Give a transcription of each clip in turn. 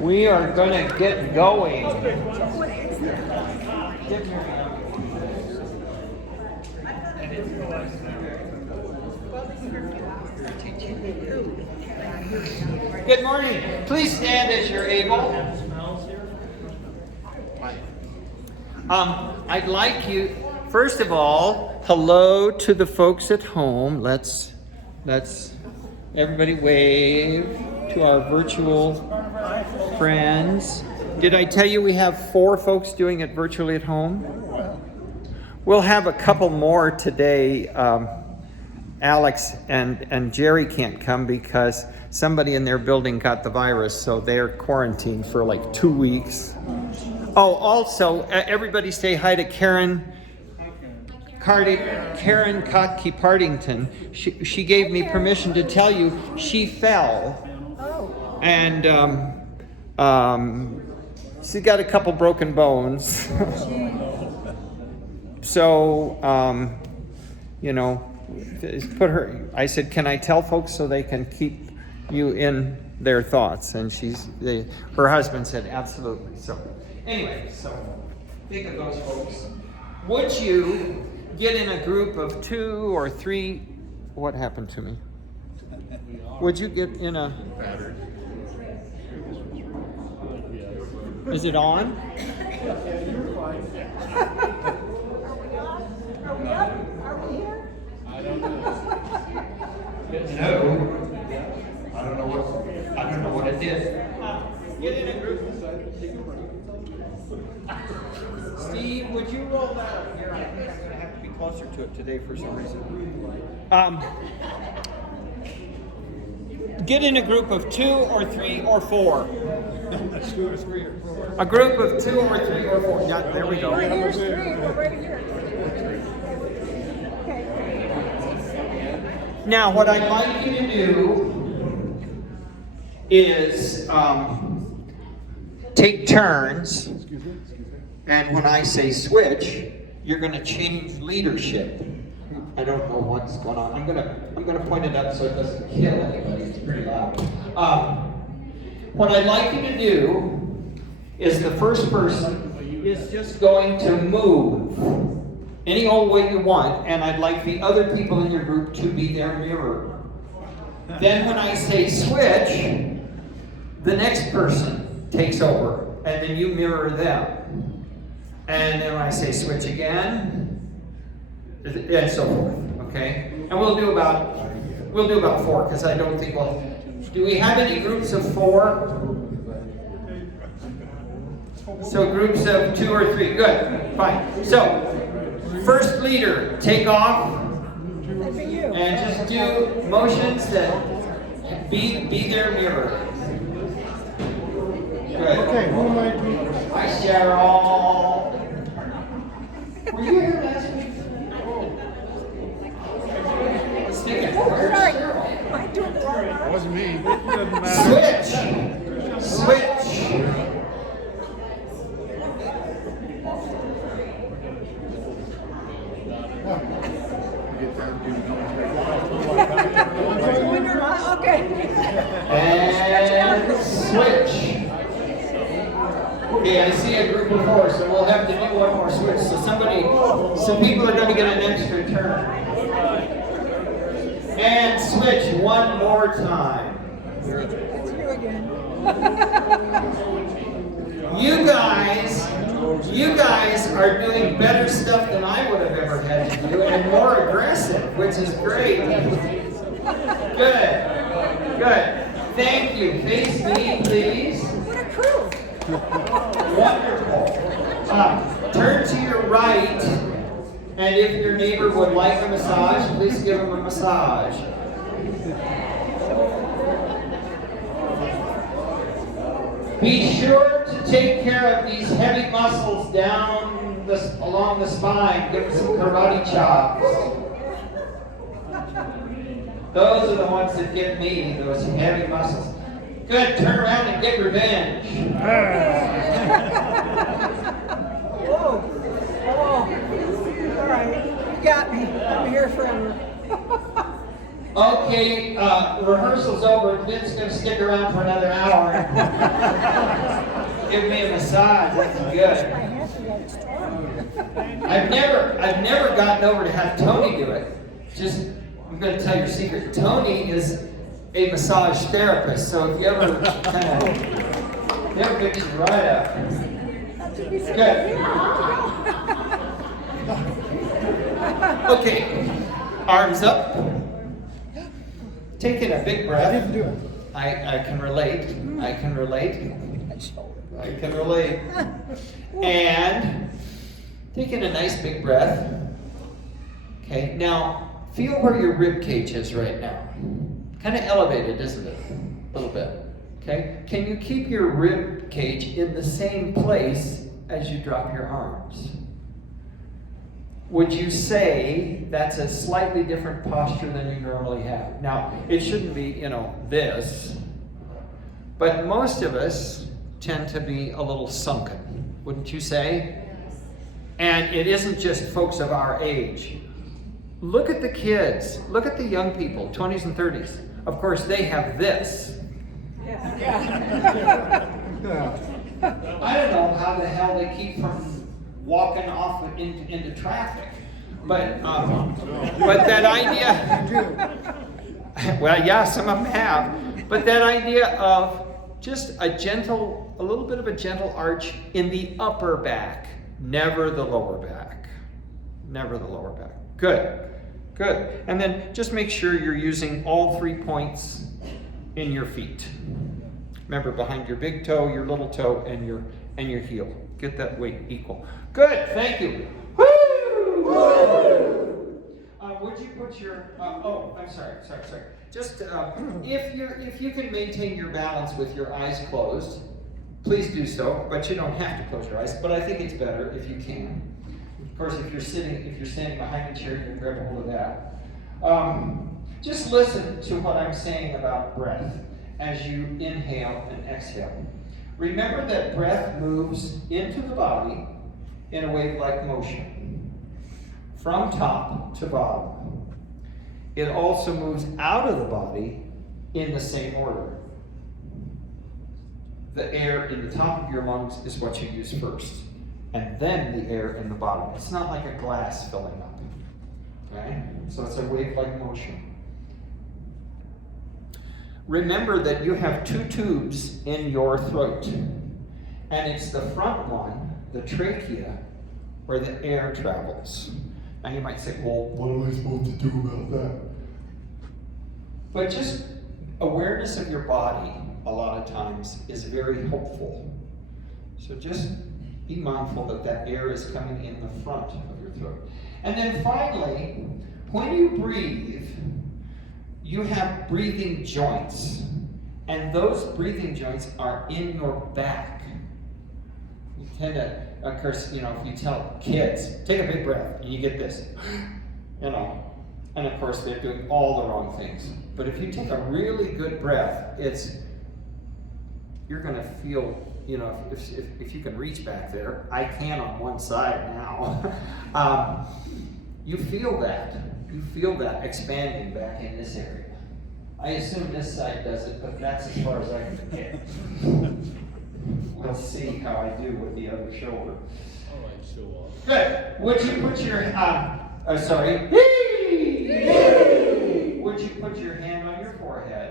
We are going to get going. Good morning. Please stand as you're able. I'd like you, first of all, hello to the folks at home. Let's everybody wave to our virtual friends. Did I tell you we have 4 folks doing it virtually at home? We'll have a couple more today. Alex and Jerry can't come because somebody in their building got the virus, so they're quarantined for like 2 weeks. Oh, also, everybody say hi to Karen Kotke Partington. She gave me permission to tell you she fell. And she's got a couple broken bones. So, put her, I said, can I tell folks so they can keep you in their thoughts? And her husband said, absolutely. So anyway, so think of those folks. Would you get in a group of 2 or 3? What happened to me? Would you get in a... Is it on? No. I don't know what it did. Get in a group. Steve, would you roll that up here? I think I'm going to have to be closer to it today for some reason. Get in a group of 2 or 3 or 4. 2 or 3 or 4. A group of 2 or 3 or 4. Yeah, there we go. Here's 3. We're right here. Now, what I'd like you to do is take turns, and when I say switch, you're going to change leadership. I don't know what's going on. I'm gonna point it up so it doesn't kill anybody. It's pretty loud. What I'd like you to do is the first person is just going to move any old way you want, and I'd like the other people in your group to be their mirror. Then when I say switch, the next person takes over, and then you mirror them. And then when I say switch again, and so forth, okay? And we'll do about 4, because I don't think do we have any groups of 4? So groups of 2 or 3, good, fine. So, first leader, take off, and just do motions that be their mirror. Good. Okay, who am I doing? Hi, Cheryl. Were you here last week? Let's take it. Where's Cheryl? I do it wrong. It wasn't me. It doesn't matter. Switch. Okay. And switch. Okay, I see a group of 4, so we'll have to do one more switch. So some people are going to get an extra turn. And switch one more time. It's you again. You guys are doing better stuff than I would have ever had to do, and more aggressive, which is great. Good. Thank you. Face me, please. What a crew. Wonderful. Turn to your right, and if your neighbor would like a massage, please give him a massage. Be sure to take care of these heavy muscles along the spine. Give them some karate chops. Those are the ones that get me, those heavy muscles. Good, turn around and get revenge. Whoa. All right. You got me. I'm here forever. Okay, rehearsal's over. Vince's gonna stick around for another hour. Give me a massage. That's My good. hands are like strong. I've never gotten over to have Tony do it. Just, I'm gonna tell you a secret. Tony is a massage therapist, so if you ever kind of, he'll fix you right up. Good. Okay, arms up. Taking a big breath. I didn't do it. I can relate. I can relate. I can relate. And taking a nice big breath. Okay, now feel where your rib cage is right now. Kind of elevated, isn't it? A little bit. Okay? Can you keep your rib cage in the same place as you drop your arms? Would you say that's a slightly different posture than you normally have? Now, it shouldn't be, this, but most of us tend to be a little sunken, wouldn't you say? And it isn't just folks of our age. Look at the kids, look at the young people, 20s and 30s. Of course, they have this. Yeah. I don't know how the hell they keep from walking off into traffic, but that idea. Well, yeah, some of them have, but that idea of just a little bit of a gentle arch in the upper back, never the lower back, never the lower back. Good. And then just make sure you're using all 3 points in your feet. Remember, behind your big toe, your little toe, and your heel. Get that weight equal. Good, thank you. Woo! Would you put your? I'm sorry. Just if you can maintain your balance with your eyes closed, please do so. But you don't have to close your eyes. But I think it's better if you can. Of course, if you're standing behind a chair, you can grab a hold of that. Just listen to what I'm saying about breath as you inhale and exhale. Remember that breath moves into the body in a wave-like motion, from top to bottom. It also moves out of the body in the same order. The air in the top of your lungs is what you use first, and then the air in the bottom. It's not like a glass filling up, okay? So it's a wave-like motion. Remember that you have 2 tubes in your throat, and it's the front one, the trachea, where the air travels. Now you might say, well, what am I supposed to do about that? But just awareness of your body a lot of times is very helpful. So just be mindful that air is coming in the front of your throat. And then finally, when you breathe, you have breathing joints. And those breathing joints are in your back. You tend to, of course, if you tell kids, take a big breath, and you get this, and of course they're doing all the wrong things. But if you take a really good breath, you're gonna feel, if you can reach back there, I can on one side now. You feel that expanding back in this area. I assume this side does it, but that's as far as I can get. We'll see how I do with the other shoulder. All right, show off. Good. Would you put your Would you put your hand on your forehead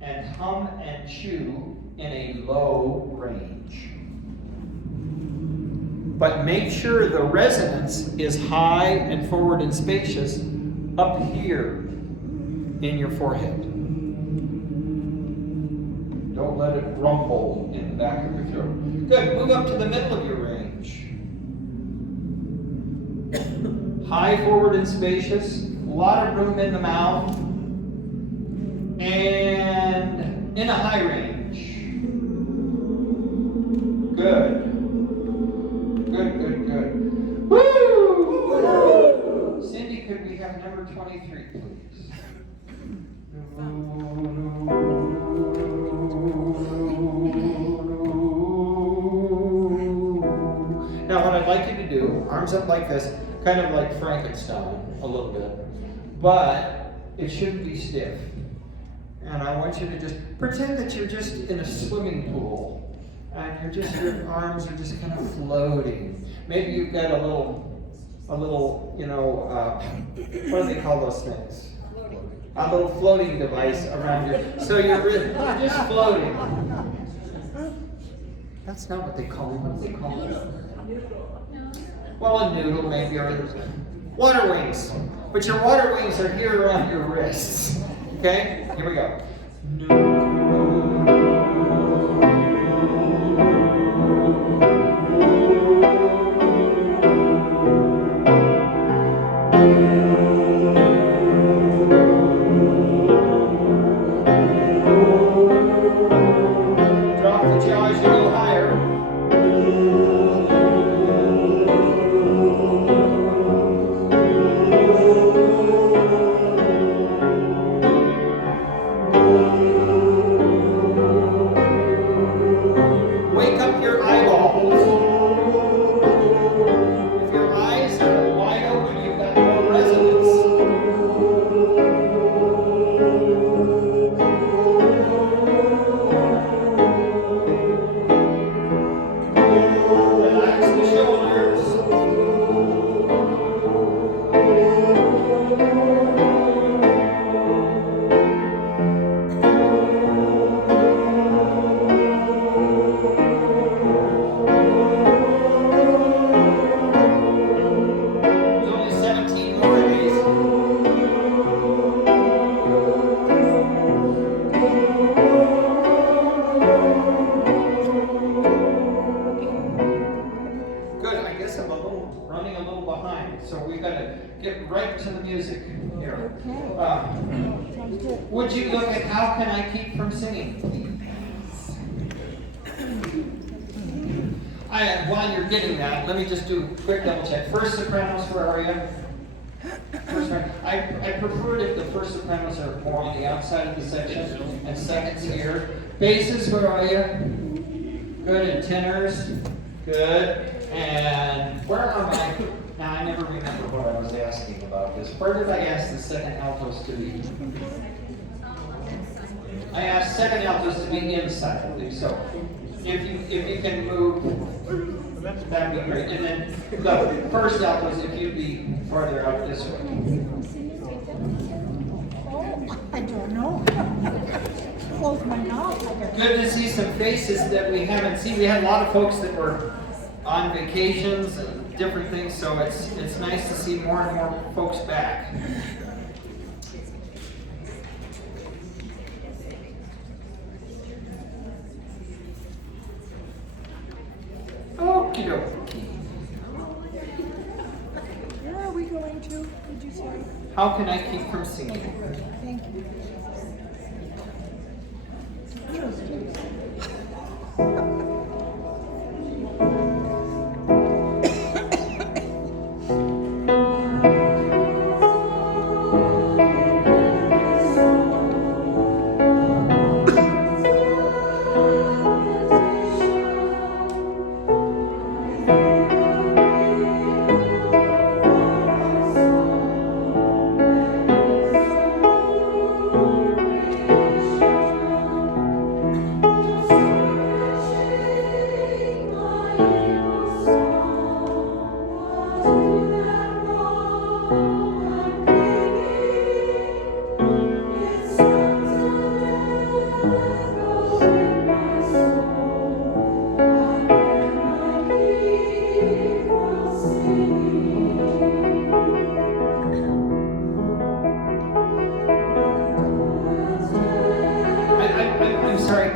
and hum and chew in a low range? But make sure the resonance is high and forward and spacious up here in your forehead. Don't let it rumble in the back of your throat. Good. Move up to the middle of your range. High, forward, and spacious. A lot of room in the mouth. And in a high range. Good. Good. Woo! Cindy, could we have number 23, please? Now, what I'd like you to do, arms up like this, kind of like Frankenstein, a little bit, but it shouldn't be stiff. And I want you to just pretend that you're just in a swimming pool. And your arms are just kind of floating. Maybe you've got a little, you know, what do they call those things? A little floating device around you. So you're just floating. That's not what they call it. What do they call it? Well, a noodle maybe, or water wings. But your water wings are here around your wrists. Okay? Here we go. Drop the jaw as you go higher. Wake up your eyeballs. If your eyes are wide open, you've got more resonance. Relax the shoulders. There's only 17 more of these. Good. I guess I'm running a little behind, so we've got to get right to the music here. Sounds good. Would you look at how can I keep from singing? While you're getting that, let me just do a quick double check. First sopranos, where are you? First soprano. I prefer it if the first sopranos are more on the outside of the section and seconds here. Basses, where are you? Good. And tenors? Good. And where are my... Now, I never remember what I was asking about this. Where did I ask the second altos to be? I asked second altos to be inside, I believe. So, if you can move, that'd be great. And then the first altos, if you'd be farther out this way. Oh, I don't know. Close my mouth. I got- Good to see some faces that we haven't seen. We had a lot of folks that were on vacations and different things, so it's nice to see more and more folks back. Okie dokie. Where are we going to? Did you say? How can I keep from singing? Thank you. I'm sorry.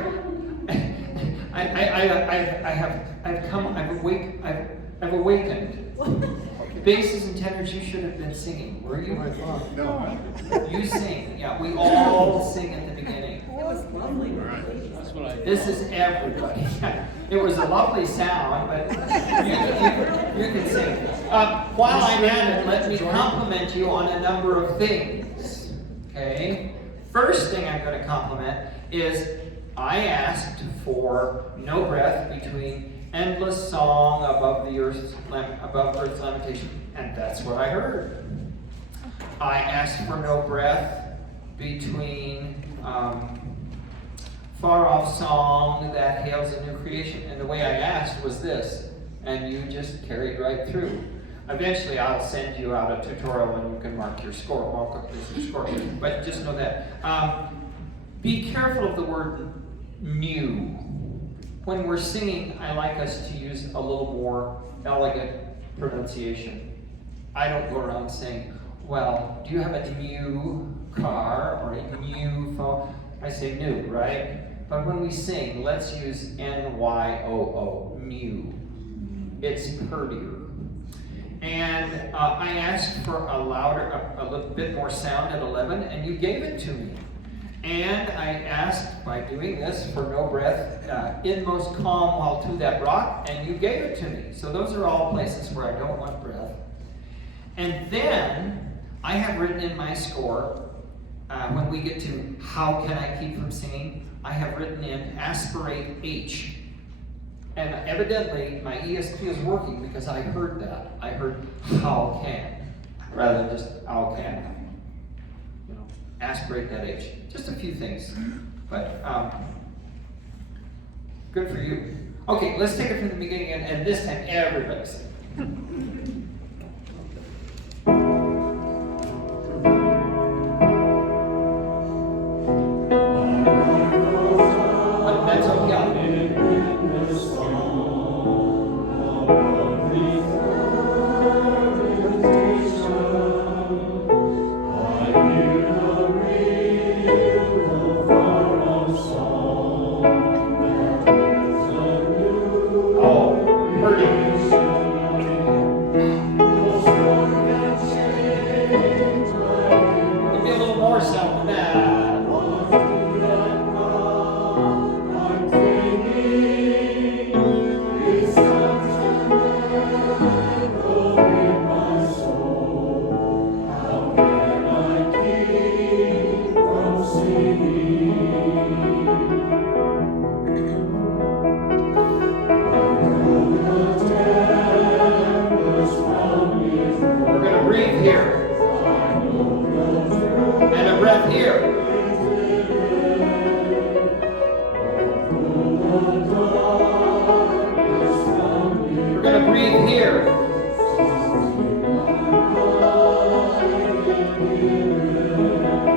I've awakened. Basses and tenors, you should have been singing. Were you? No. You sing. Yeah, we all sing at the beginning. That's what I. This is everybody. It was a lovely sound, but you can sing. While I'm at it, let me compliment you on a number of things. Okay? First thing I'm going to compliment is I asked for no breath between endless song above Earth's lamentation, and that's what I heard. I asked for no breath between far off song that hails a new creation. And the way I asked was this, and you just carried right through. Eventually, I'll send you out a tutorial and you can mark your score, walk up your score. But just know that. Be careful of the word new. When we're singing, I like us to use a little more elegant pronunciation. I don't go around saying, well, do you have a new car or a new phone? I say new, right? But when we sing, let's use N-Y-O-O, new. It's prettier. And I asked for a little bit more sound at 11, and you gave it to me. And I asked, by doing this, for no breath, inmost calm while to that rock, and you gave it to me. So those are all places where I don't want breath. And then I have written in my score, when we get to how can I keep from singing, I have written in aspirate H. And evidently my ESP is working because I heard that. I heard how can, rather than just how can. You know, aspirate that H. Just a few things, but good for you. Okay, let's take it from the beginning, and this time everybody sing.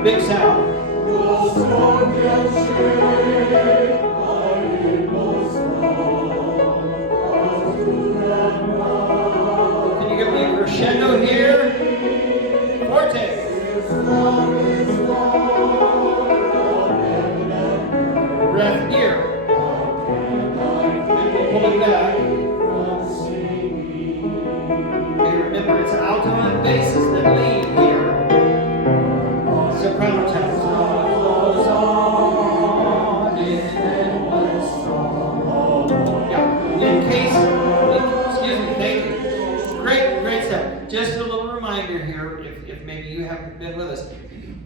Big sound. Can you give me a crescendo here? Forte. Breath here. And we'll pull it back. Okay, remember it's alto and basses that lead here. Soprano tenor. Just a little reminder here, if maybe you haven't been with us.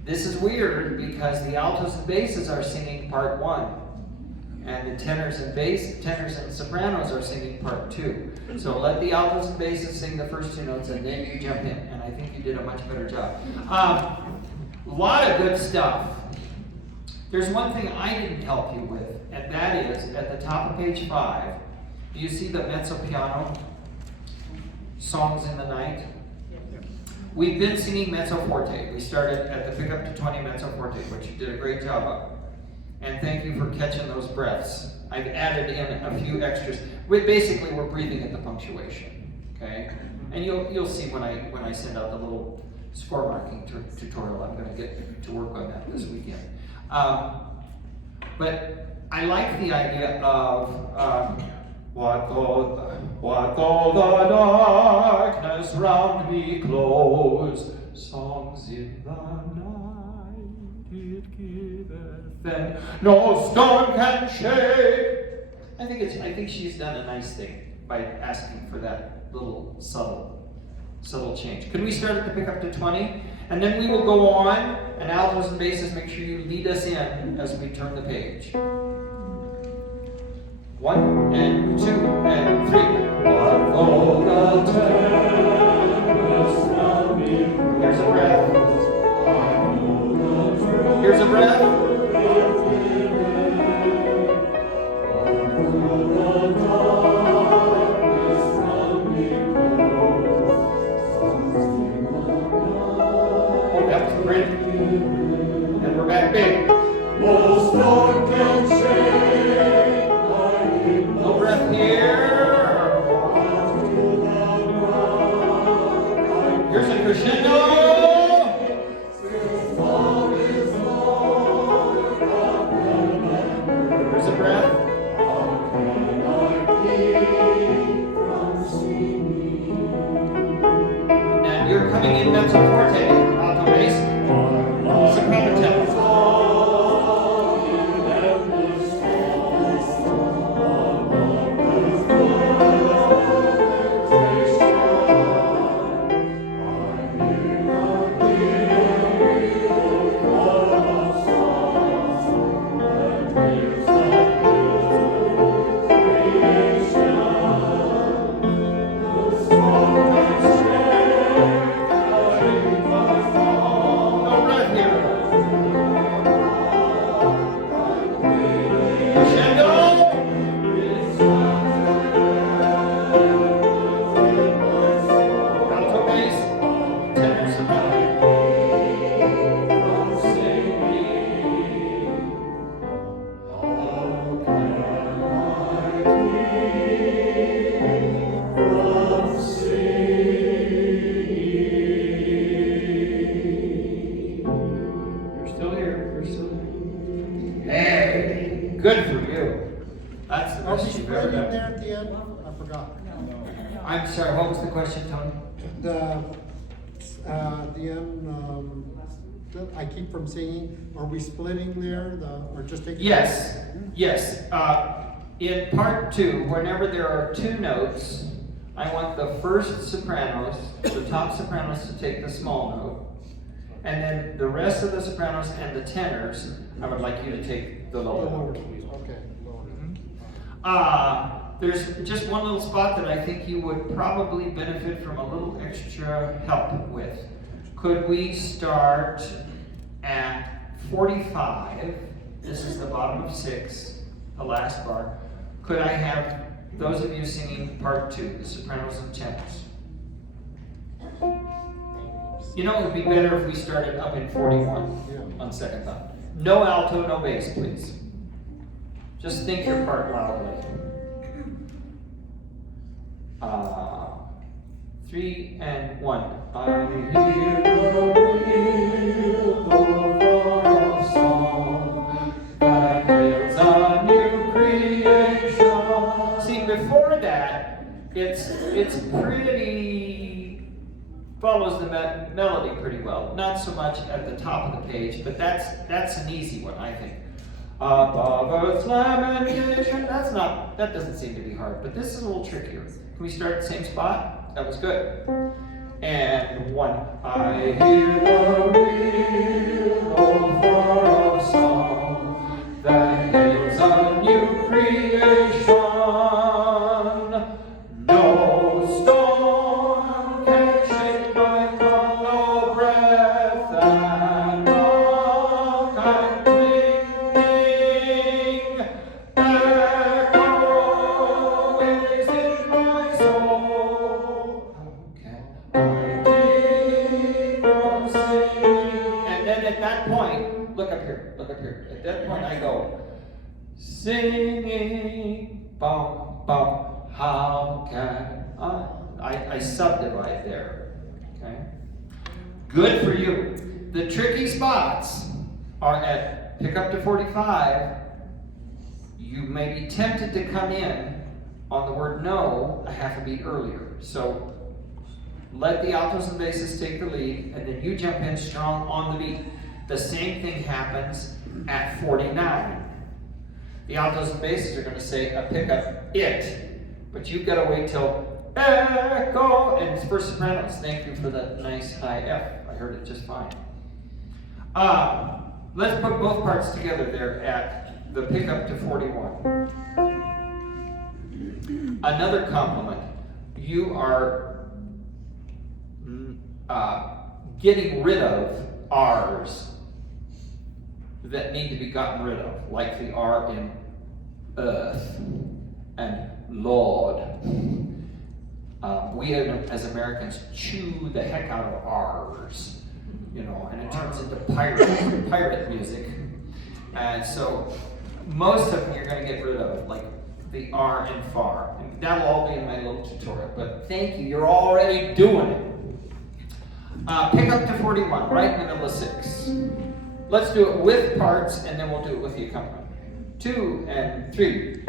This is weird because the altos and basses are singing part 1. And the tenors and sopranos are singing part 2. So let the altos and basses sing the first 2 notes and then you jump in. And I think you did a much better job. A lot of good stuff. There's one thing I didn't help you with, and that is at the top of page 5, do you see the mezzo piano? Songs in the Night. We've been singing mezzo forte. We started at the pick up to 20 mezzo forte, which you did a great job of. And thank you for catching those breaths. I've added in a few extras. We're breathing at the punctuation. Okay? And you'll see when I send out the little score marking tutorial. I'm going to get to work on that this weekend. But I like the idea of what though the darkness round me close, songs in the night it giveth, and no stone can shake. I think she's done a nice thing by asking for that little subtle change. Can we start at the pick up to 20? And then we will go on, and altos and basses, make sure you lead us in as we turn the page. 1 and 2 and 3. Here's a breath. Oh, that was great. And we're back big. No storm can shake No breath here. Here's a crescendo. Here's a breath. And you're coming in mezzo forte, alto bass, soprano tenor. No breath here. Crescendo. Alto bass, tenor soprano. You're still here. You're still here. Hey, good for you. That's the Are we best you've ever splitting there done. at the end? I forgot. I'm sorry, what was the question, Tony? The end, I keep from singing, are we splitting there, or just taking? Yes, yes. In part two, whenever there are two notes, I want the first sopranos, the top sopranos, to take the small note. And then the rest of the sopranos and the tenors, I would like you to take the lower Lower, note. okay, lower. There's just one little spot that I think you would probably benefit from a little extra help with. Could we start at 45? This is the bottom of 6, the last bar. Could I have those of you singing part 2, the sopranos and tenors? You know, it would be better if we started up in 41 on second thought. No alto, no bass, please. Just think your part loudly. 3 and 1. I hear the wheel song that hails a new creation. See, before that, it's pretty follows the melody pretty well. Not so much at the top of the page, but that's an easy one, I think. Above Earth's lamentation. That doesn't seem to be hard, but this is a little trickier. Can we start at the same spot? That was good. And 1. I hear the real far off song that hails a new creation. No storm can shake my thought, no breath that rock I'm clinging. Echo is in my soul. How can I keep from singing? And then at that point, look up here. At that point I go, singing, bum, bum, how can I subdivide there, okay? Good for you. The tricky spots are at pick up to 45. You may be tempted to come in on the word no a half a beat earlier. So let the altos and basses take the lead, and then you jump in strong on the beat. The same thing happens at 49. The altos and basses are going to say a pickup it, but you've got to wait till echo. And for sopranos, thank you for that nice high F. I heard it just fine. Let's put both parts together there at the pickup to 41. Another compliment. You are getting rid of R's that need to be gotten rid of, like the R in earth. and Lord. We as Americans chew the heck out of R's, you know, and it turns into pirate music. And so most of them you're going to get rid of, like the R and far. And that'll all be in my little tutorial. But thank you, you're already doing it. Pick up to 41, right in the middle of 6. Let's do it with parts, and then we'll do it with the accompaniment. 2 and 3.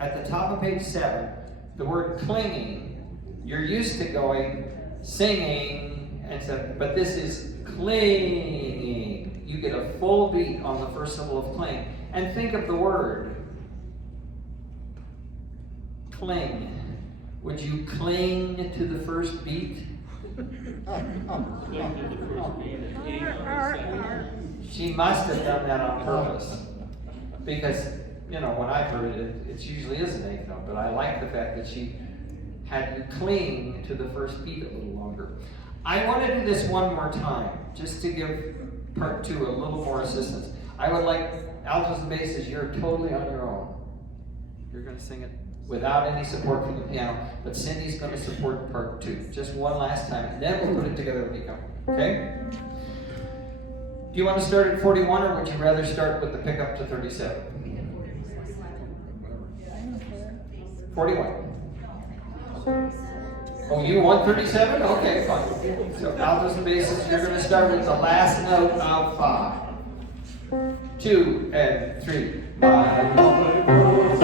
At the top of page 7, the word clinging, you're used to going singing and stuff, but this is clinging. You get a full beat on the first syllable of cling. And think of the word cling. Would you cling to the first beat? She must have done that on purpose. Because, you know, when I've heard it, it usually is an eighth note, but I like the fact that she had you cling to the first beat a little longer. I want to do this one more time, just to give part 2 a little more assistance. I would like altos and basses, you're totally on your own. You're going to sing it without any support from the piano, but Cindy's going to support part 2. Just one last time, and then we'll put it together when you come. Okay? Do you want to start at 41, or would you rather start with the pickup to 37? 41. Oh, you want 37? Okay, fine. So altos and basses, you're going to start with the last note of 5. 2 and 3. My love goes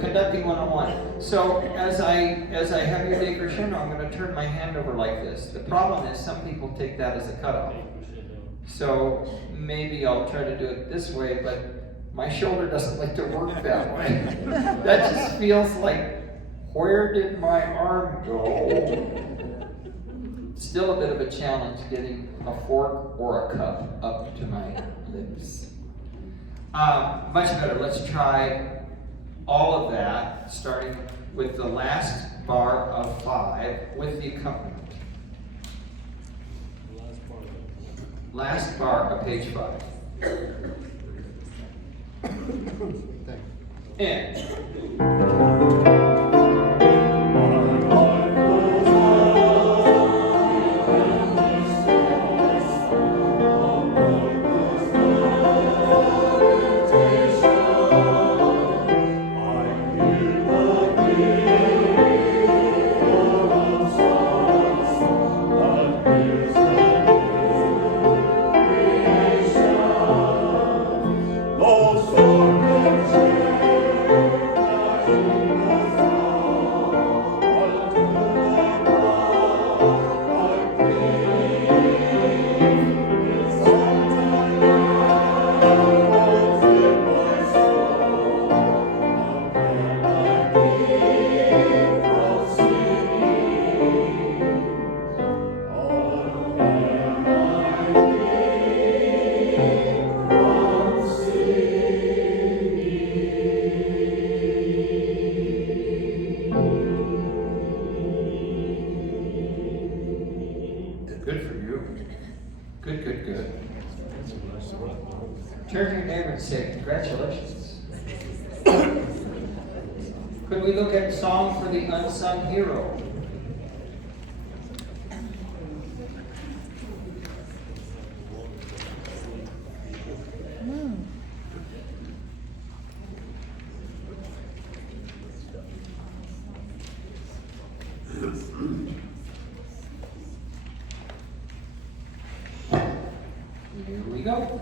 conducting 101. So as I have your day crescendo, I'm going to turn my hand over like this. The problem is some people take that as a cutoff. So maybe I'll try to do it this way, but my shoulder doesn't like to work that way. That just feels like, where did my arm go? Still a bit of a challenge getting a fork or a cup up to my lips. Much better. Let's try all of that, starting with the last bar of 5 with the accompaniment. Last bar of page 5. And no sword can shake Good for you. Good, good, good. Turn to your neighbor and say, congratulations. Could we look at Song for the Unsung Hero? Here we go.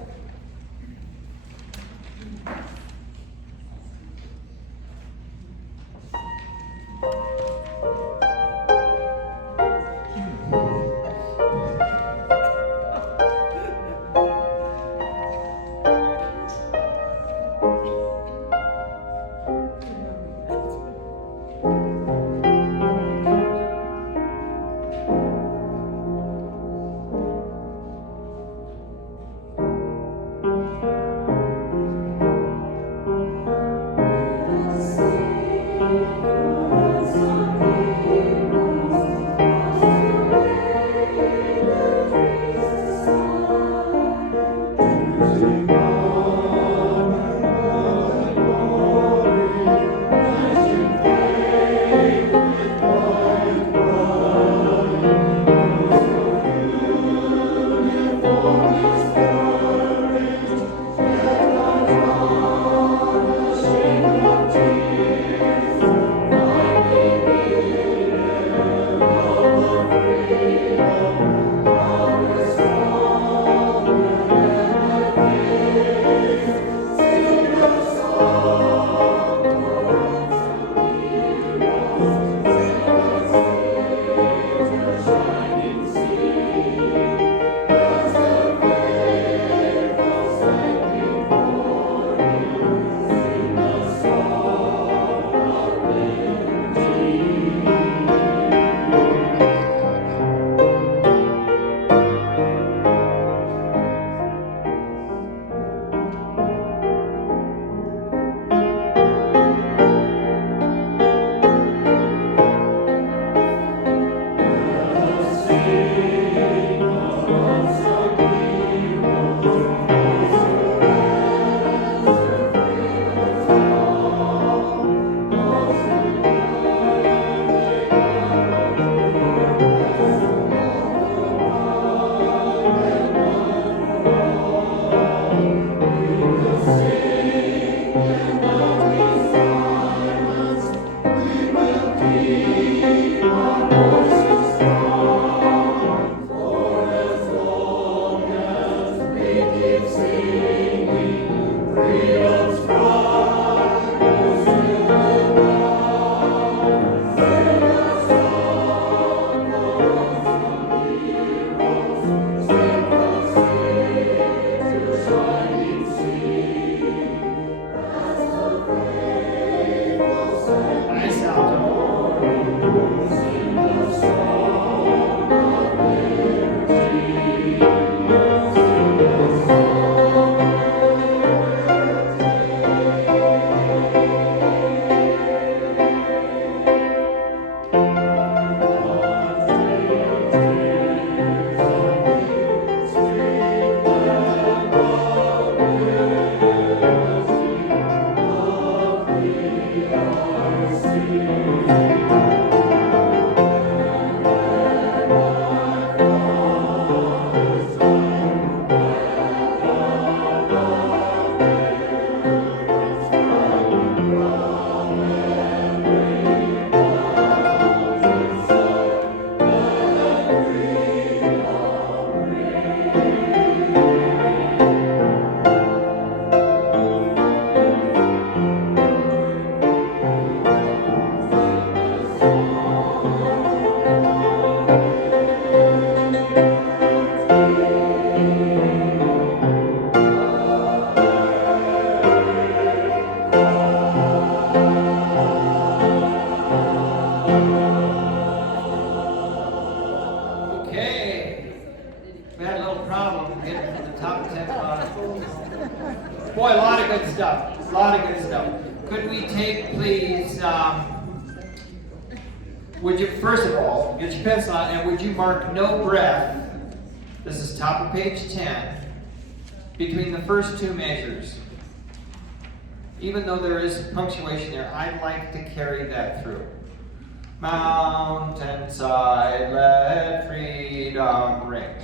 Boy, a lot of good stuff. A lot of good stuff. Could we take, please, would you, first of all, get your pencil out, and would you mark no breath This is top of page 10. Between the first two measures, even though there is punctuation there, I'd like to carry that through. Mountainside, let freedom ring.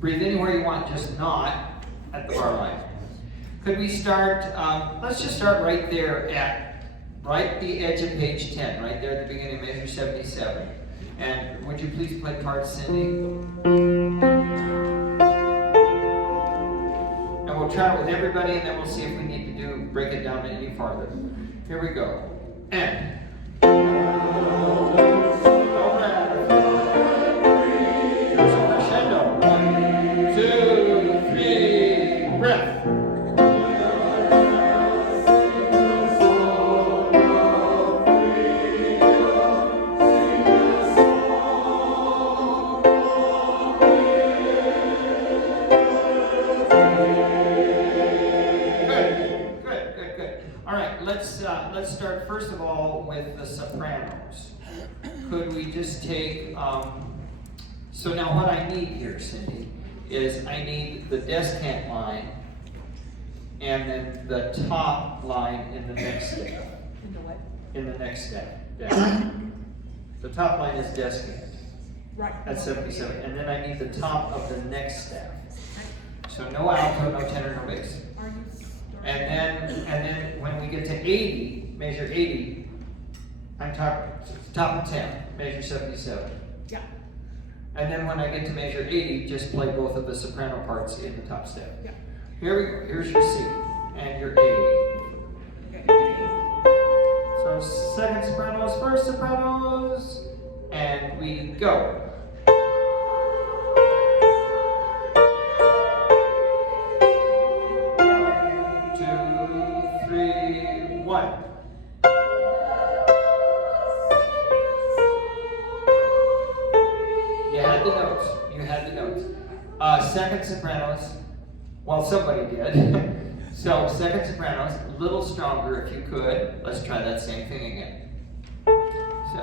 Breathe anywhere you want, just not at the bar line. Could we start, let's just start right there at, right the edge of page 10, right there at the beginning of measure 77. And would you please play parts, Cindy? And we'll try it with everybody, and then we'll see if we need to break it down any farther. Here we go. And. Let's start first of all with the sopranos. Could we just take, so now what I need here, Cindy, is I need the descant line and then the top line in the next step. In the what? In the next step. Yeah. The top line is descant. Right. At 77. And then I need the top of the next step. So no alto, no tenor, no bass. Are you? And then when we get to 80, measure 80, I'm top of 10, measure 77. Yeah. And then when I get to measure 80, just play both of the soprano parts in the top step. Yeah. Here we go. Here's your C and your A. Okay. So second sopranos, first sopranos, and we go. 1. You had the notes. You had the notes. Second sopranos. Well, somebody did. So second sopranos, a little stronger if you could. Let's try that same thing again. So,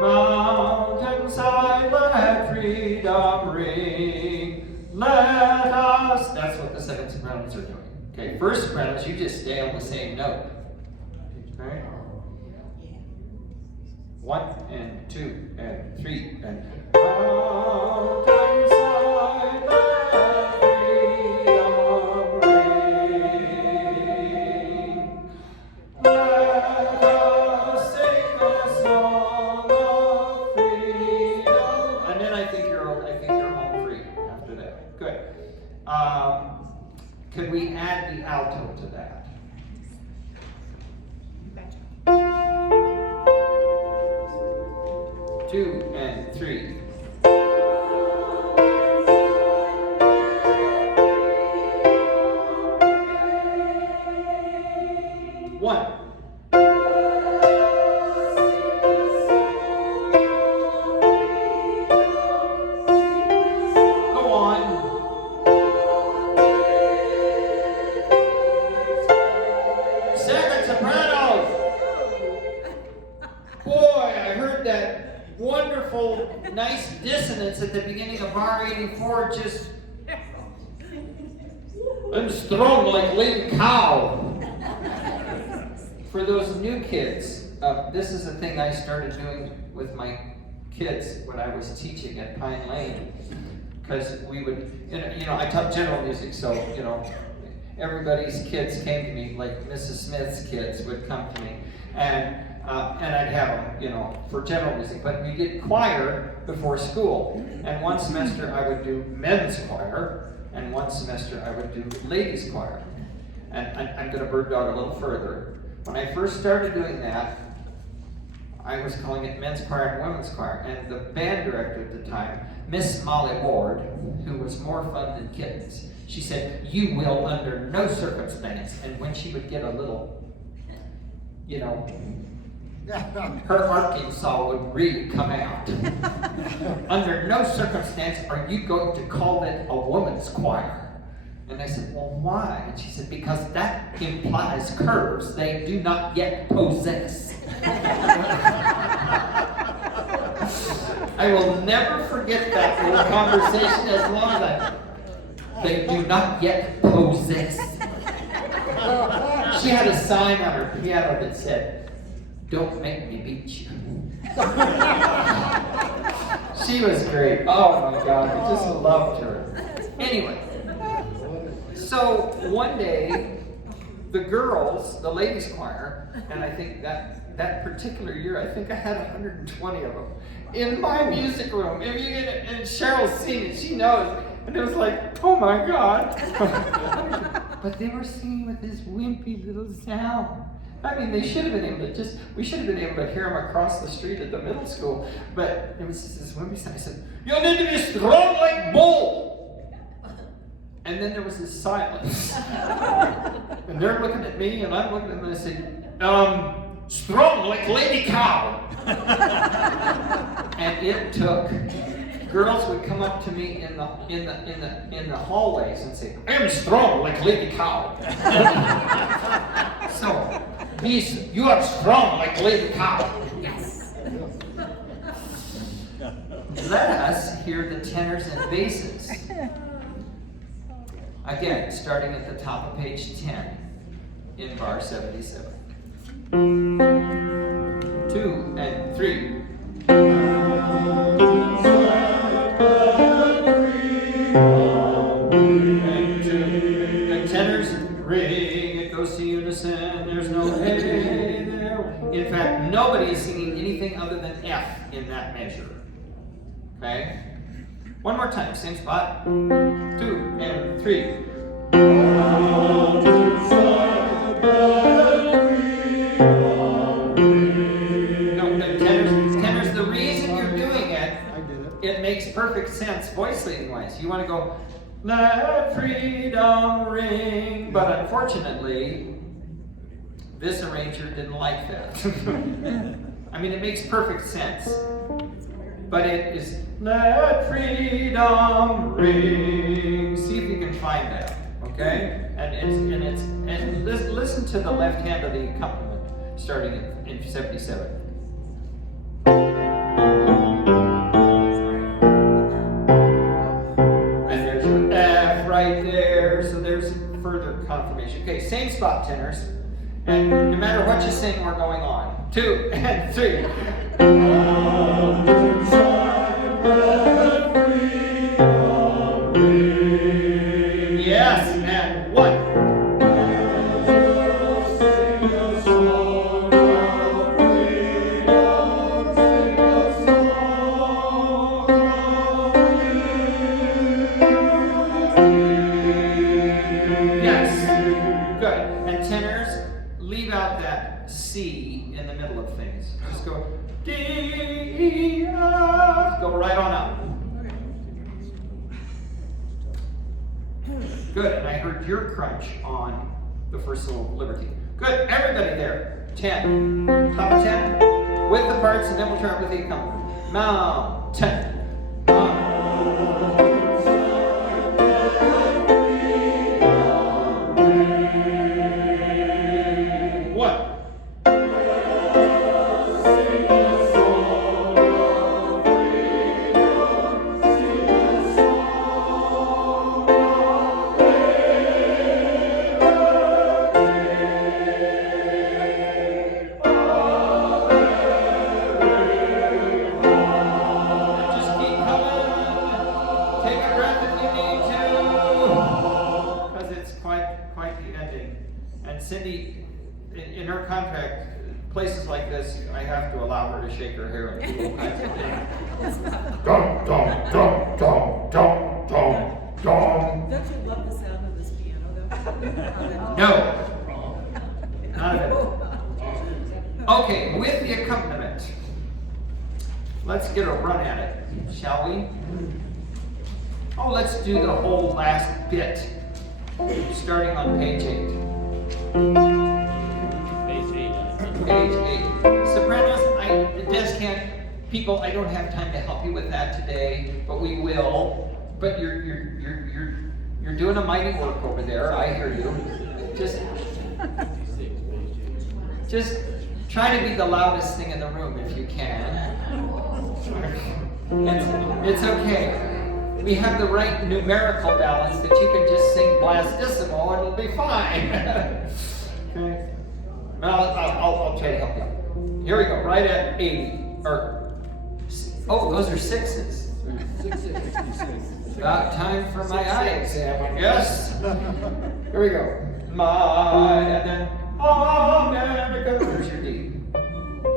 mountainside, let freedom ring. Let us. That's what the second sopranos are doing. Okay, first sopranos, you just stay on the same note. Okay. 1 and 2 and 3 and mountainside, let freedom ring. Let us sing a song of freedom. And then I think you're home free after that. Good. Could we add the alto to that? 2 and 3. 1. Go on. Second sopranos. Boy, I heard that wonderful, nice dissonance at the beginning of bar 84. Just, I'm strong like Lady Cow. For those new kids, this is a thing I started doing with my kids when I was teaching at Pine Lane. Because we would, I taught general music, so, everybody's kids came to me, like Mrs. Smith's kids would come to me. And I'd have them, for general music. But we did choir before school. And one semester I would do men's choir, and one semester I would do ladies' choir. And I'm going to bird dog a little further. When I first started doing that, I was calling it men's choir and women's choir. And the band director at the time, Miss Molly Ward, who was more fun than kittens, she said, "You will under no circumstance." And when she would get a little, her Arkansas would really come out. "Under no circumstance are you going to call it a woman's choir." And I said, "Well, why?" And she said, "Because that implies curves they do not yet possess." I will never forget that little conversation as long as they do not yet possess. She had a sign on her piano that said, "Don't make me beat you." She was great. Oh my God, I just loved her. Anyway, so one day, the girls, the ladies choir, and I think that particular year, I think I had 120 of them in my music room. And Cheryl's seen it, she knows. And it was like, oh my God. But they were singing with this wimpy little sound. I mean, they should have been able to we should have been able to hear them across the street at the middle school. But it was just this wimpy sound. I said, "You need to be strong like bull." And then there was this silence. And they're looking at me, and I'm looking at them, and I said, "Strong like Lady Cow." And it took. Girls would come up to me in the hallways and say, "I am strong like Lady Cow." So, you are strong like Lady Cow. Yes. Let us hear the tenors and basses. Again, starting at the top of page 10 in bar 77. 2 and 3. The tenors ring, it goes to unison, there's no hey there. In fact, nobody is singing anything other than F in that measure. Okay? One more time, same spot. 2 and 3. No, the tenors, the reason you're doing it, it makes perfect sense voice leading wise. You want to go, "Let freedom ring," but unfortunately, this arranger didn't like that. I mean, it makes perfect sense, but it is, "Let freedom ring." See if you can find that, okay? And listen to the left hand of the accompaniment, starting in 77. Right there, so there's further confirmation. Okay, same spot, tenors. And no matter what you sing, we're going on. 2 and 3. Yes, and 1. C in the middle of things. Just go D, F, go right on up. Good, and I heard your crunch on the first syllable of liberty. Good, everybody there. 10, top of 10, with the parts, and then we'll try it with the accompaniment. Mountain. Cindy, in her contract, places like this, I have to allow her to shake her hair and do all kinds of things. Dum, dum, dum, dum, dum, dum, dum. Don't you love the sound of this piano, though? No. None of it. Okay, with the accompaniment, let's get a run at it, shall we? Oh, let's do the whole last bit, starting on page 8. Page 8. Sopranos, descant, people, I don't have time to help you with that today, but we will. But you're doing a mighty work over there. I hear you. Just try to be the loudest thing in the room if you can. It's okay. We have the right numerical balance that you can just sing blastissimo and it'll be fine. Okay. I'll try to help you. Here we go. Right at 80. Oh, those are sixes. About time for my eye exam, I guess. Here we go. My, and then America. There's your D.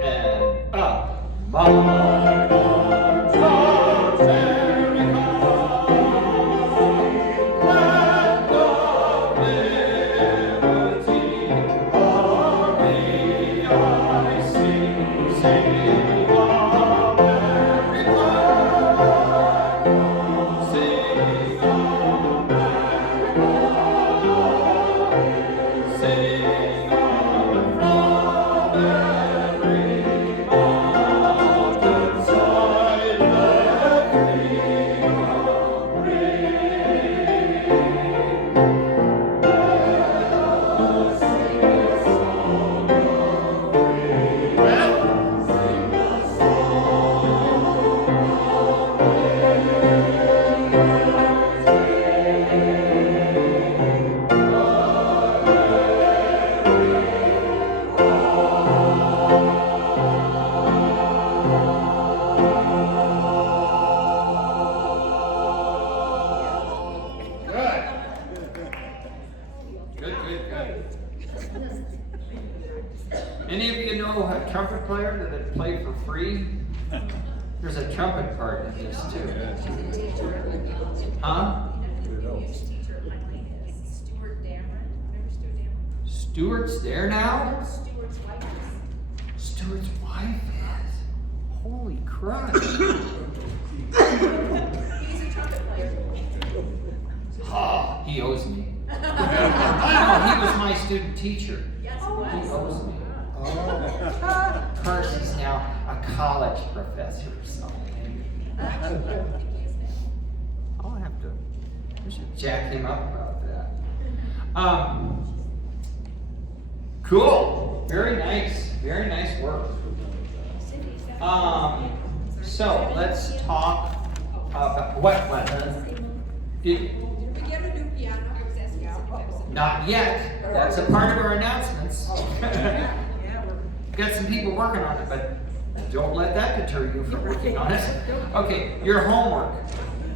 And up. My, America. Land of liberty. For me I sing, sing. Any of you know a trumpet player that play for free? There's a trumpet part in this too. Huh? Stuart's there now? Stuart's wife is. Holy crap. He's a trumpet player. Oh, he owes me. No, he was my student teacher. Yes, He it was. owes me. Oh. Of course, he's now a college professor or something. I'll have to, we should jack him up about that. Cool, very nice work. So let's talk about what did, We get a new piano. not yet, that's a part of our announcements. Yeah, we're. Got some people working on it, but don't let that deter you from working on it. Okay, your homework.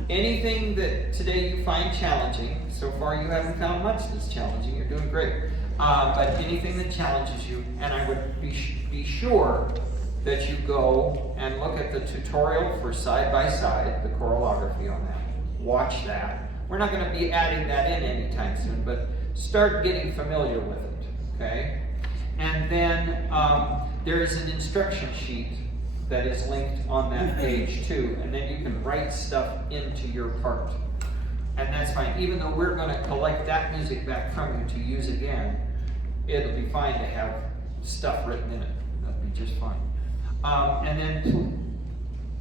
Anything that today you find challenging, so far you haven't found much that's challenging, you're doing great. But anything that challenges you, and I would be sure that you go and look at the tutorial for side by side, the choreography on that. Watch that. We're not going to be adding that in anytime soon, but start getting familiar with it, okay? And then there is an instruction sheet that is linked on that page too, and then you can write stuff into your part. And that's fine. Even though we're going to collect that music back from you to use again, it'll be fine to have stuff written in it. That'll be just fine. And then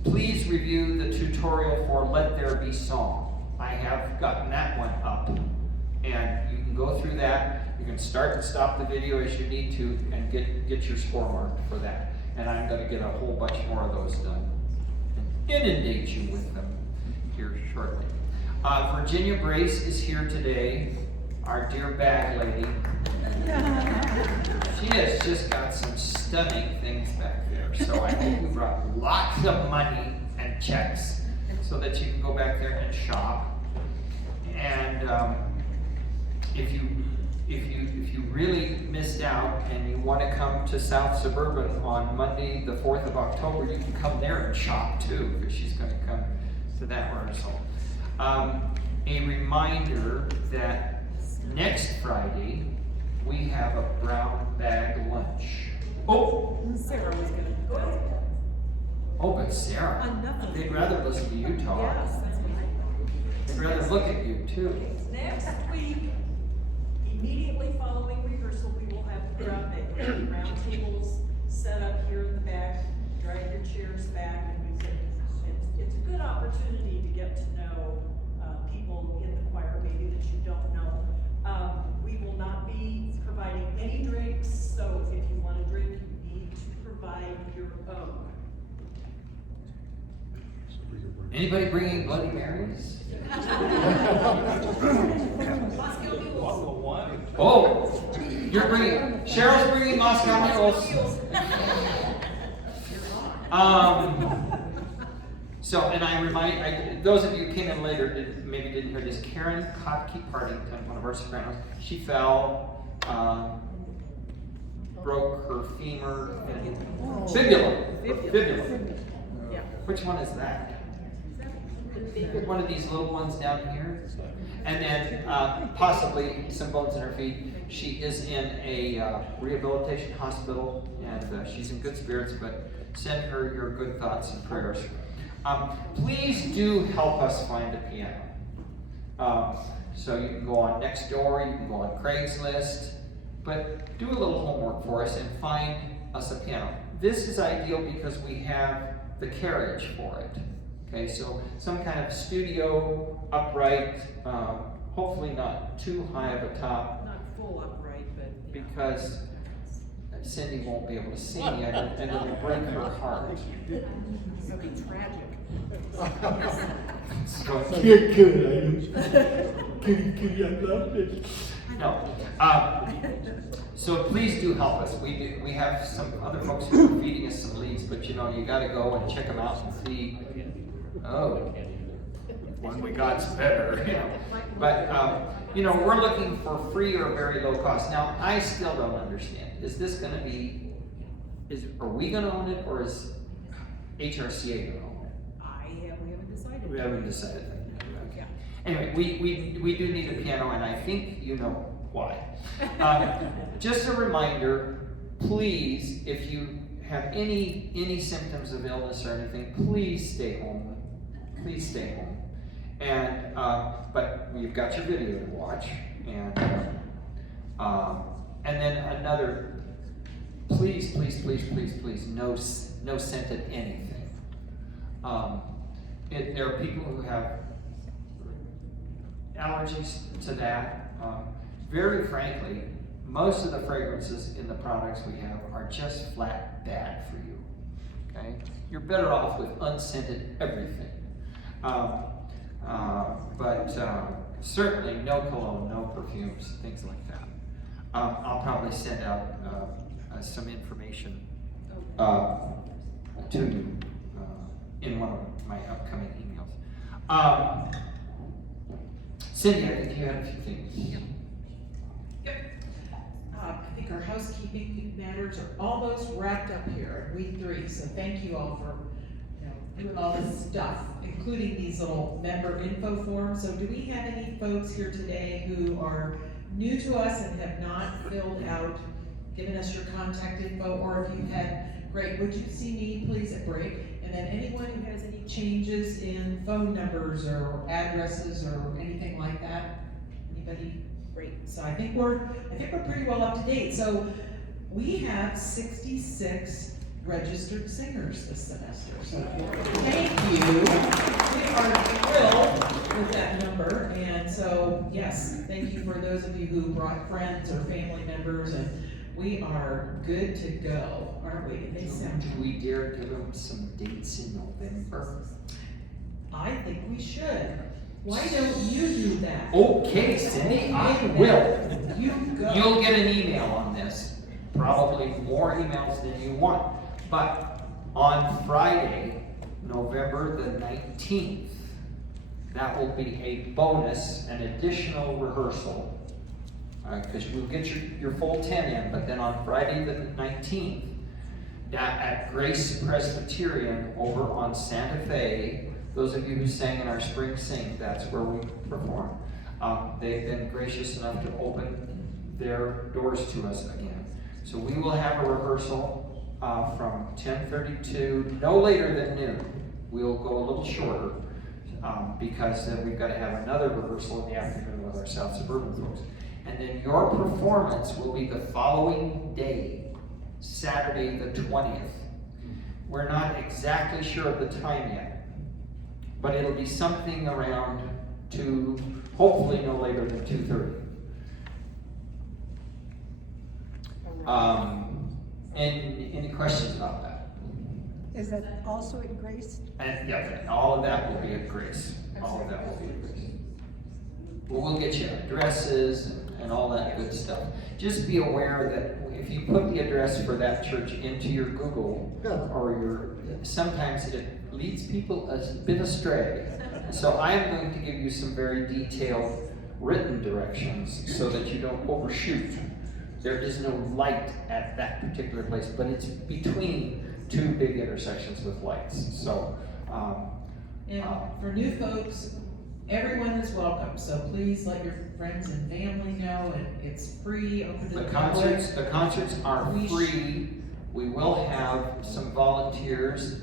please review the tutorial for Let There Be Song. I have gotten that one up, and you can go through that. You can start and stop the video as you need to, and get your score marked for that. And I'm going to get a whole bunch more of those done and inundate you with them here shortly. Virginia Brace is here today, our dear bag lady. She has just got some stunning things back there. So I hope you brought lots of money and checks so that you can go back there and shop. And if you really missed out and you want to come to South Suburban on Monday, the 4th of October, you can come there and shop too, because she's going to come to that rehearsal. A reminder that next Friday we have a brown bag lunch. Oh! Sarah was gonna go. Oh, but Sarah, On nothing. they'd rather listen to you talk. Yes, that's what They'd rather look at you too. Next week, immediately following rehearsal, we will have round tables set up here in the back, drag your chairs back, and it's a good opportunity to get to know people in the choir maybe that you don't know. We will not be providing any drinks, so if you want a drink, you need to provide your own. Anybody bringing Bloody Marys? Moscow Mules. Buffalo one. Oh, Cheryl's bringing Moscow Mules. So, and those of you who came in later maybe didn't hear this. Karen Kotke-Partington, one of our sopranos, she fell, broke her femur and fibula. Yeah. Which one is that? One of these little ones down here. And then possibly some bones in her feet. She is in a rehabilitation hospital, and she's in good spirits, but send her your good thoughts and prayers. Please do help us find a piano. So you can go on Nextdoor, you can go on Craigslist, but do a little homework for us and find us a piano. This is ideal because we have the carriage for it. Okay, so some kind of studio, upright, hopefully not too high of a top, Not full upright, but. Yeah. because Cindy won't be able to sing and it'll break her heart. It'll be tragic. So, Kitty, I love it. no. So please do help us. We have some other folks who are feeding us some leads, but you gotta go and check them out and see. Oh, one we got's better. But we're looking for free or very low cost. Now I still don't understand. Is this going to be? Are we going to own it, or is HRCA going to own it? We haven't decided. We haven't decided. Yeah. Anyway, we do need a piano, and I think you know why. Just a reminder, please, if you have any symptoms of illness or anything, please stay home. Please stay home. And but you've got your video to watch, and then another. Please, no scented anything. There are people who have allergies to that. Very frankly, most of the fragrances in the products we have are just flat bad for you. Okay, you're better off with unscented everything. But certainly no cologne, no perfumes, things like that. I'll probably send out some information to you in one of my upcoming emails. Cindy, I think you had a few things. I think our housekeeping matters are almost wrapped up here in week 3, so thank you all for doing all this stuff, including these little member info forms. So do we have any folks here today who are new to us and have not filled out, given us your contact info, or if you had, great, would you see me please at break? And then anyone who has any changes in phone numbers or addresses or anything like that? Anybody? Great. So I think we're pretty well up to date. So we have 66 registered singers this semester. So thank you. We are thrilled with that number. And so yes, thank you for those of you who brought friends or family members, and we are good to go, aren't we? They sound. Do we dare give them some dates in November? I think we should. Why don't you do that? Okay, Cindy, I will. You go. You'll get an email on this. Probably more emails than you want. But on Friday, November the 19th, that will be a bonus, an additional rehearsal. Because we'll get your full 10 in, but then on Friday the 19th, at Grace Presbyterian over on Santa Fe, those of you who sang in our spring sing, that's where we perform. They've been gracious enough to open their doors to us again. So we will have a rehearsal from 10:30 to no later than noon. We'll go a little shorter because then we've got to have another rehearsal in the afternoon with our South Suburban folks. And then your performance will be the following day, Saturday the 20th. We're not exactly sure of the time yet, but it'll be something around 2, hopefully no later than 2:30. And any questions about that? Is that also at Grace? And yeah, all of that will be at Grace. All of that will be at Grace. Well, we'll get you addresses and all that good stuff. Just be aware that if you put the address for that church into your Google or sometimes it leads people a bit astray. So I am going to give you some very detailed written directions so that you don't overshoot. There is no light at that particular place, but it's between two big intersections with lights. So, And for new folks, everyone is welcome, so please let your friends and family know, and it's free, open to the public. the concerts are free. We will have some volunteers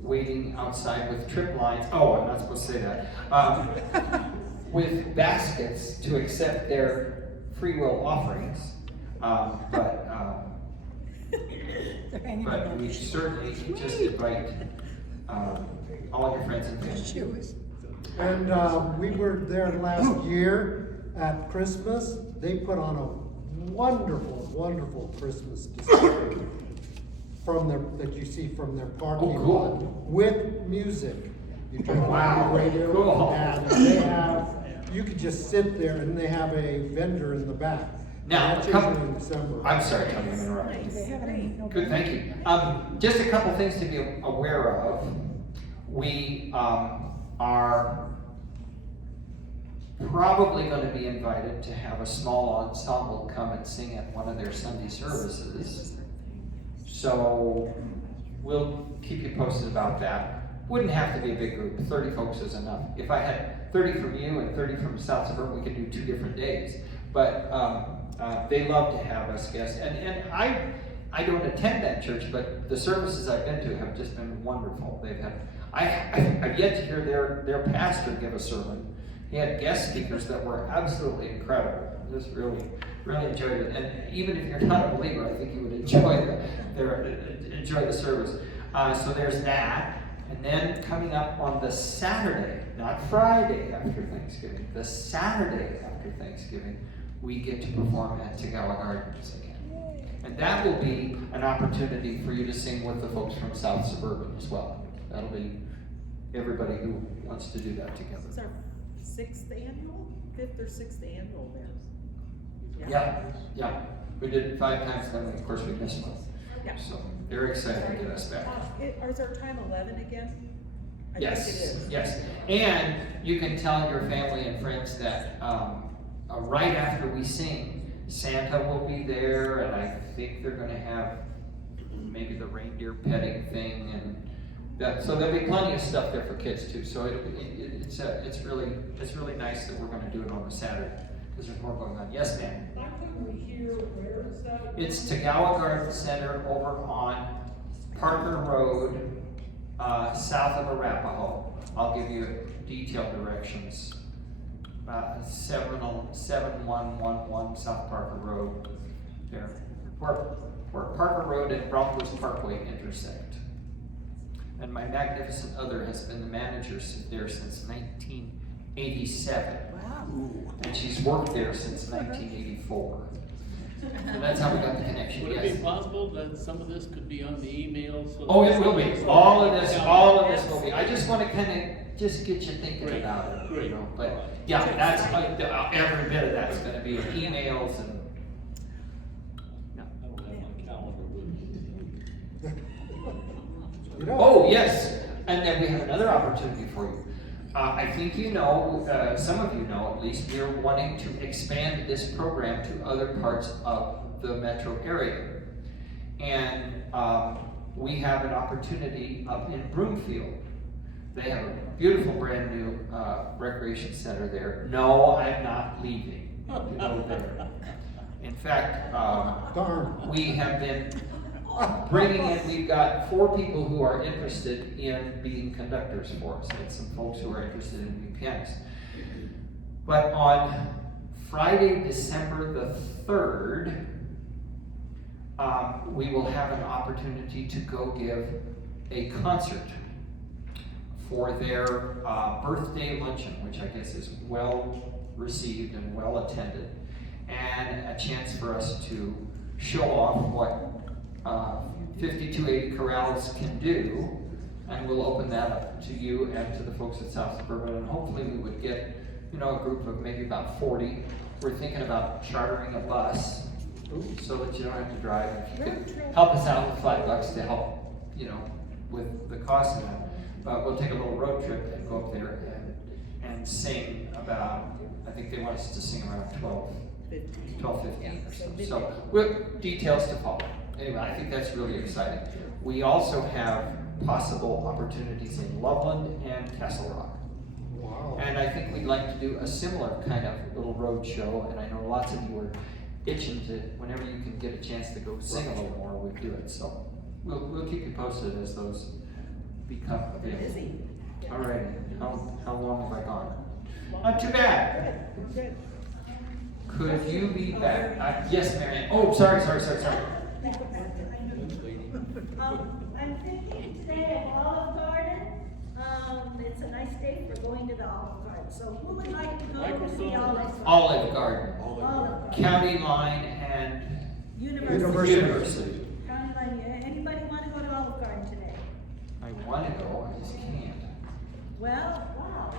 waiting outside with trip lines. Oh, I'm not supposed to say that. With baskets to accept their free will offerings. But we certainly just invite all your friends and family. And we were there last year at Christmas. They put on a wonderful, wonderful Christmas display from that you see from their parking lot with music. You turn on the radio, and they have. You could just sit there, and they have a vendor in the back. Now, that's usually in December. I'm sorry, Tony, I'm interrupting. Do they have any? Good, thank you. Just a couple things to be aware of. We are probably going to be invited to have a small ensemble come and sing at one of their Sunday services. So we'll keep you posted about that. Wouldn't have to be a big group. 30 folks is enough. If I had 30 from you and 30 from South Suburban, we could do 2 different days. But they love to have us guests. And I don't attend that church, but the services I've been to have just been wonderful. They've had I've yet to hear their pastor give a sermon. He had guest speakers that were absolutely incredible. Just really enjoyed it. And even if you're not a believer, I think you would enjoy the service. So there's that. And then coming up on the Saturday, not Friday after Thanksgiving, the Saturday after Thanksgiving, we get to perform at Tagawa Gardens again. And that will be an opportunity for you to sing with the folks from South Suburban as well. That'll be everybody who wants to do that together. It's our 5th or 6th annual there. Yeah. We did it 5 times, then of course we missed one. Yeah. So they're excited to get us back. Is our time 11 again? I Yes, think it is. yes. And you can tell your family and friends that right after we sing, Santa will be there, and I think they're going to have maybe the reindeer petting thing, and that. So there'll be plenty of stuff there for kids too. So it's really nice that we're going to do it on a Saturday because there's more going on. Yes, ma'am. Why couldn't we hear, where is that? It's Tagawa Garden Center over on Parker Road, south of Arapahoe. I'll give you detailed directions. 7111 South Parker Road, there, where Parker Road and Broncos Parkway intersect. And my magnificent other has been the manager there since 1987. Wow. And she's worked there since 1984. And that's how we got the connection. Would Yes. it be possible that some of this could be on the email? So Oh, it will be. All of this will be. I just want to kind of just get you thinking Great. about it. Great. You know? But yeah, that's every bit of that's going to be in emails and. I don't have my calendar with me. You know, Oh yes, and then we have another opportunity for you. I think you know, some of you know at least, we're wanting to expand this program to other parts of the metro area. And we have an opportunity up in Broomfield. They have a beautiful brand new recreation center there. No, I'm not leaving. No, there. In fact, darn. we have been bringing in, we've got 4 people who are interested in being conductors for us, and some folks who are interested in being pianists. But on Friday, December the 3rd, we will have an opportunity to go give a concert for their birthday luncheon, which I guess is well received and well attended, and a chance for us to show off what 5280 Corrals can do, and we'll open that up to you and to the folks at South Suburban, and hopefully we would get, you know, a group of maybe about 40. We're thinking about chartering a bus so that you don't have to drive. If you could help us out with $5 to help, you know, with the cost of that. But we'll take a little road trip and go up there and sing about, I think they want us to sing around 12:15 or so. So, details to follow. Anyway, I think that's really exciting. We also have possible opportunities in Loveland and Castle Rock. Wow. And I think we'd like to do a similar kind of little road show, and I know lots of you are itching to, whenever you can get a chance to go sing a little more, we'll do it. So we'll keep you posted as those become available. All right, how long have I gone? Not too bad. Good. Could you be back? Yes, Marianne. Oh, sorry. I'm thinking today of Olive Garden. It's a nice day for going to the Olive Garden. So who would like to go to the Olive Garden? Olive Garden, Olive Garden. County Line and University. County line. Anybody want to go to Olive Garden today? I want to go, I just can't. Well, wow.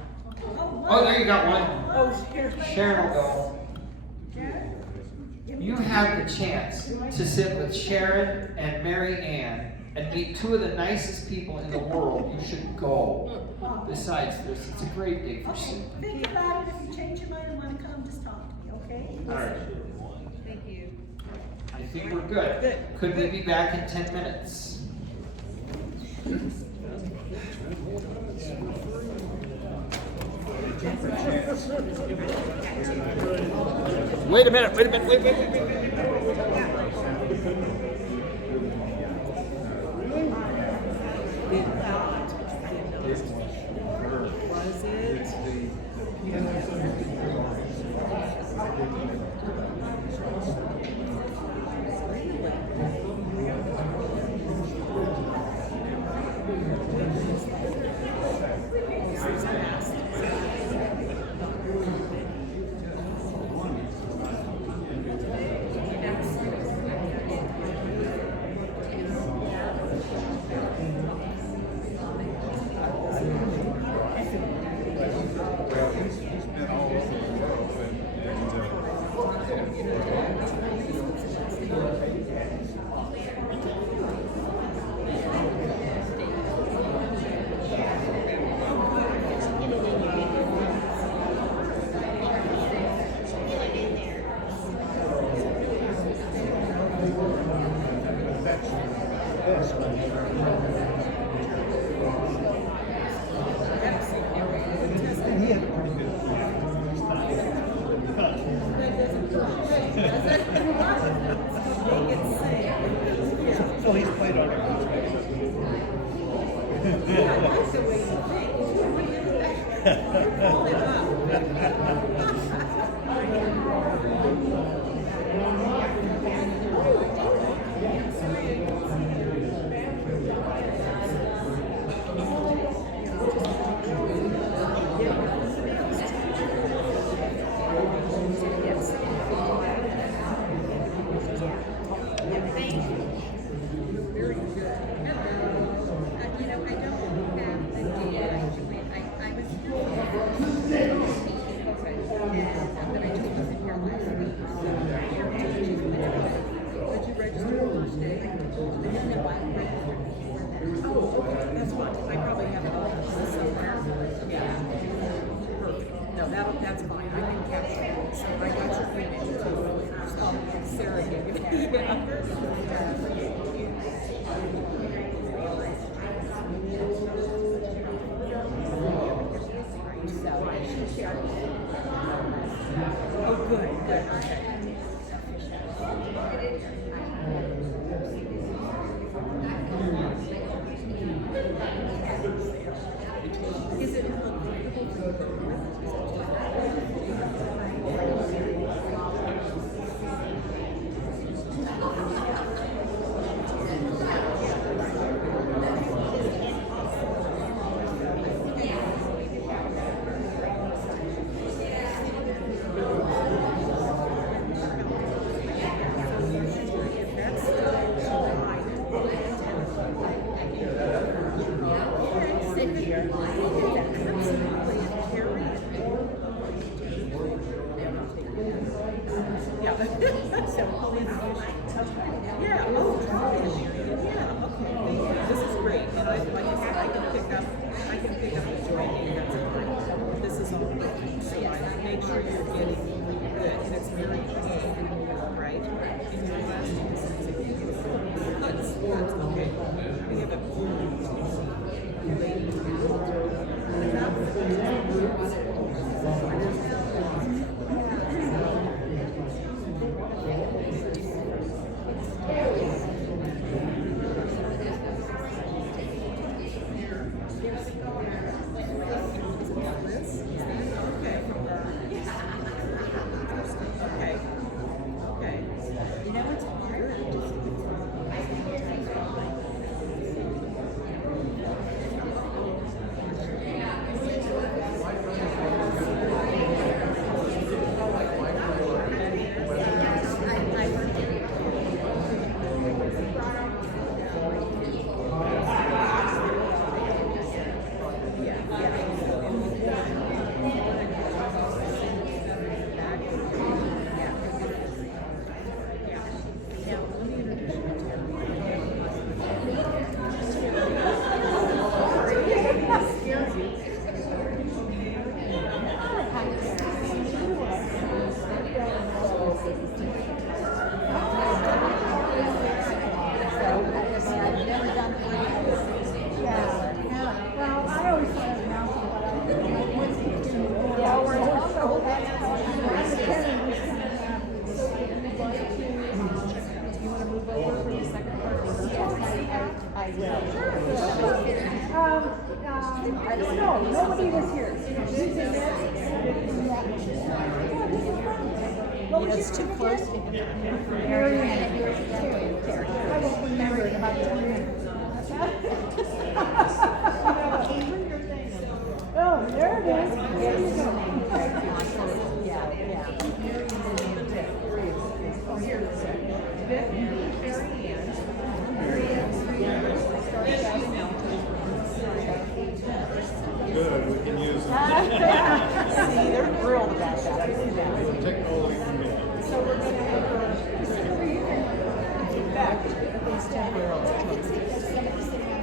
Oh, there you got one. Oh, Sharon will go. Sharon? You have the chance to sit with Sharon and Mary Ann and meet two of the nicest people in the world. You should go. Besides this, it's a great day for Okay, Sue. think about it. If you change your mind and want to come, just talk to me, okay? All right. Thank you. I think we're good. Good. Could we be back in 10 minutes? Wait a minute. Wait. Was it? Well, he's played on it. That's fine, I can capture it. So I got your email too. Sarah gave it. Oh, good, okay. Is it Yeah, oh, yeah, okay, this is great, and like I said, I can pick up the joining, that's fine. This is all working, so I make sure you're getting good, and it's very clean, right? And your last name is that's okay. We have I don't know, nobody was here. It's too close to him. Mary I won't remember it in about 20 minutes. Oh, there it is. There you go. Yeah. Oh, here it is. Vic, Mary Good, we can use them. See, they're thrilled about that. Technology. So we're going to have in fact, at least temporarily.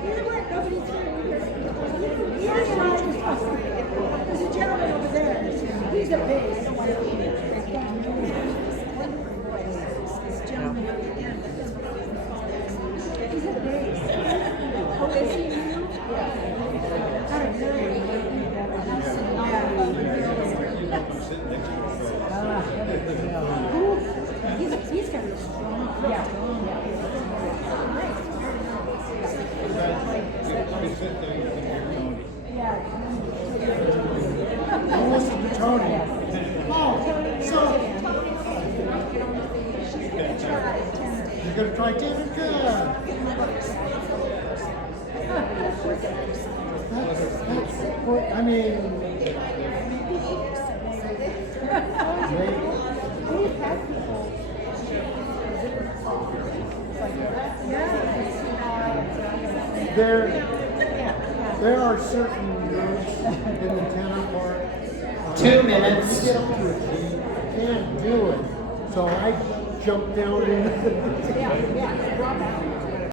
You know what? Nobody's here. There's a gentleman over there. He's a bass. I don't want to be here. This gentleman at the end. He's a bass. Oh, is he? Yeah. He's got a strong. Yeah. Tony. Oh, so. You're gonna try David? Good. That's what, I mean. There are certain moves in the tenor part. 2 minutes. You get up to a G, you can't do it. So I jumped down in. Yeah.